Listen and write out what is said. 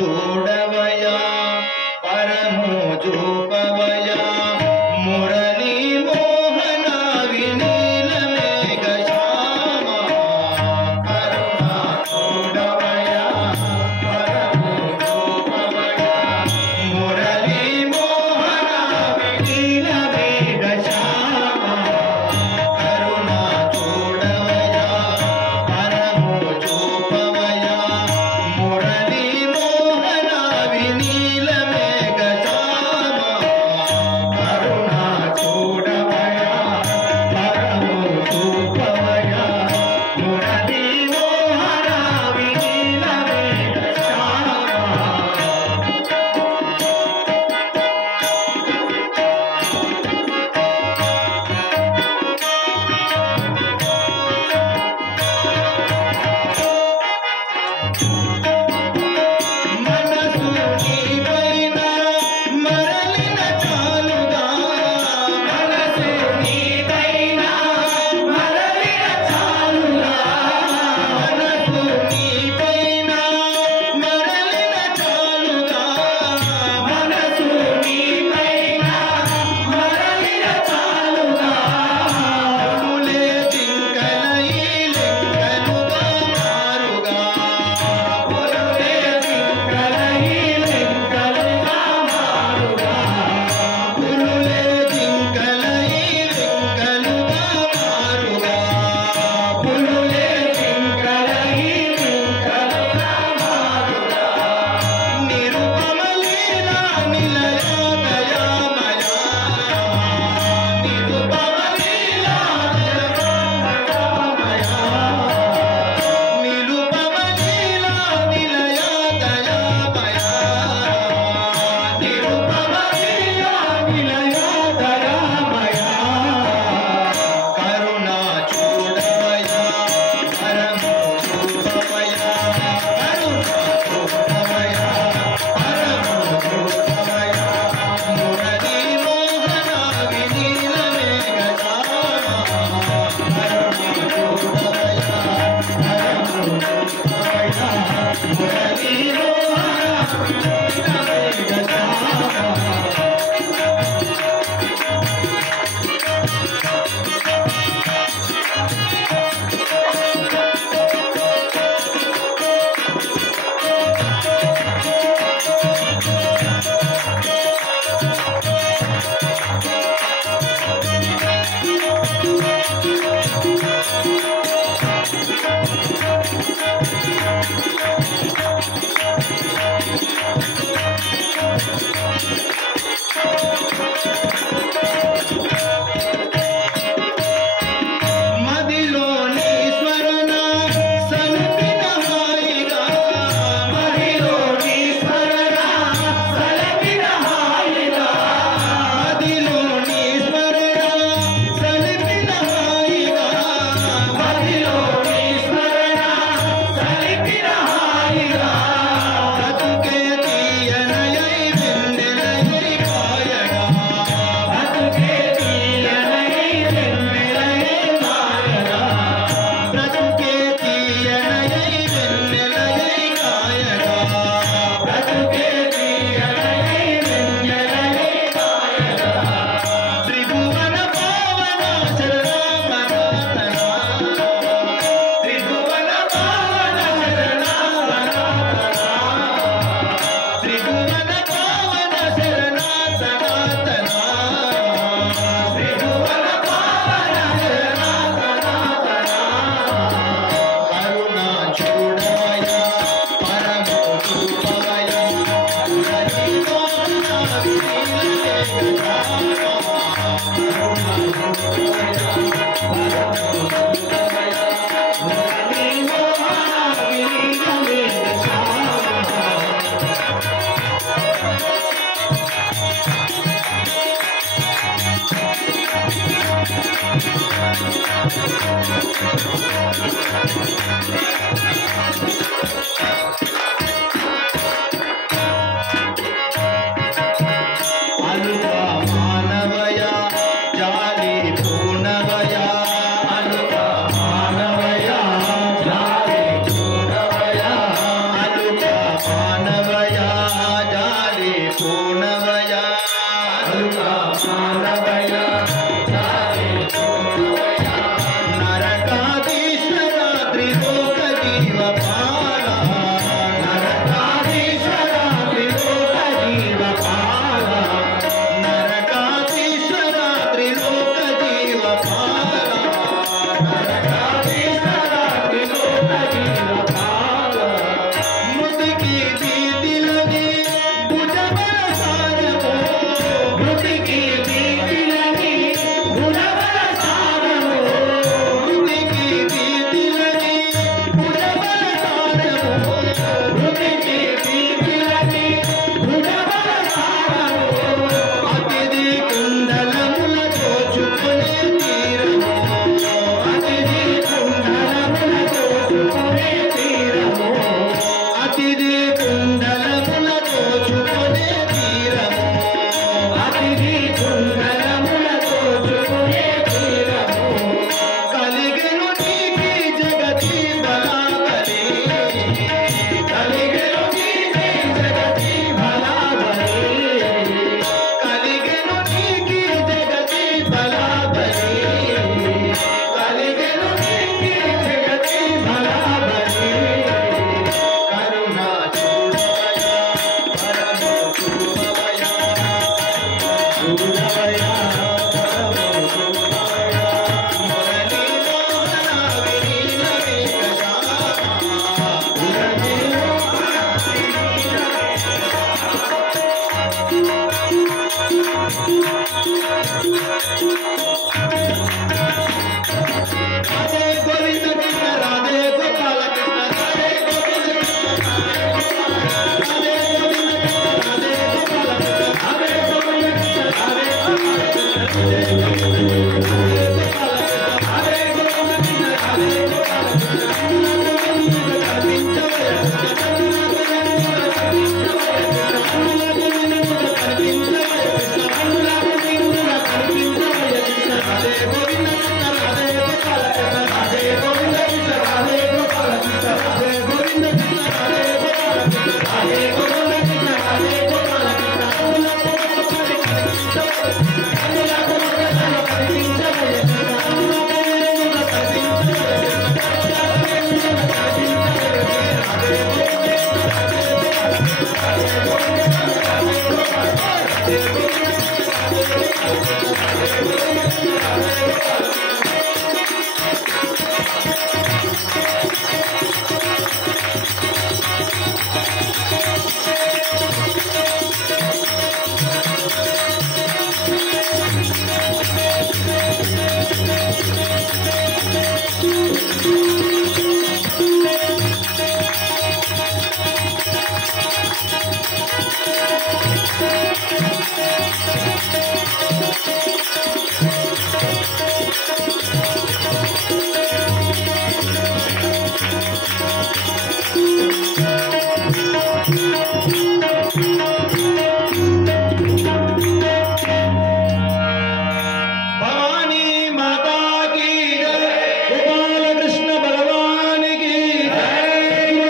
చూడవయా పరము చూపవయా మురళీ మోహన వినీల మేఘ శ్యామ కరుణ చూడవయా పరము చూపవయా మురళీ మోహన వినీల మేఘ శ్యామ కరుణ చూడవయా పరము చూపవయా మురళీ మోహన వినీల మేఘ శ్యామ కరుణ చూడవయా పరము చూపవయా మురళీ మోహన వినీల మేఘ శ్యామ మనసు నీపైన మరలిన చాలుగా మనసు నీపైన మరలిన చాలుగా మనసు నీపైన మరలిన చాలుగా మనసు నీపైన మరలిన చాలుగా పులులే జింకలై లెంకలుగా మారుగా పులులే జింకలై లెంకలుగా మారుగా పులులే జింకలై లెంకలుగా మారుగా పులులే జింకలై లెంకలుగా మారుగా నిరుపమ లీలా నిలయ దయామయా నిరుపమ లీలా దయామయా నిరుపమ లీలా నిలయ దయామయా నిరుపమ లీలా నిలయ దయామయా కరుణ చూడవయా పరము చూపవయా కరుణ చూడవయా పరము చూపవయా మురళీ మోహన వినీల మేఘ శ్యామ కరుణ చూడవయా పరము చూపవయా మురళీ మోహన వినీల మేఘ శ్యామ మదిలోని స్మరణ సల్పిన హాయిగా మదిలోని స్మరణ సల్పిన హాయిగా మదిలోని స్మరణ సల్పిన హాయిగా మదిలోని స్మరణ సల్పిన హాయిగా బ్రతుకే తీయనయై వెన్నెలయై కాయగా బ్రతుకే తీయనయై వెన్నెలయై కాయగా బ్రతుకే తీయనయై వెన్నెలయై కాయగా బ్రతుకే తీయనయై వెన్నెలయై కాయగా త్రిభువన పావన శరణాగతనా త్రిభువన పావన శరణాగతనా త్రిభువన పావన శరణాగతనా త్రిభువన పావన శరణాగతనా కరుణ చూడవయా పరము చూపవయా మురళీ మోహన వినీల మేఘ శ్యామ కరుణ చూడవయా పరము చూపవయా మురళీ మోహన వినీల మేఘ శ్యామ అలుక మానవయా జాలి పూనవయా అలుక మానవయా జాలి పూనవయా అలుక మానవయా राधे गोविंद कृष्ण राधे गोपाल कृष्ण राधे गोविंद कृष्ण राधे गोविंद कृष्ण राधे गोपाल कृष्ण राधे गोविंद कृष्ण राधे गोपाल कृष्ण राधे गोविंद कृष्ण राधे गोपाल कृष्ण Thank you.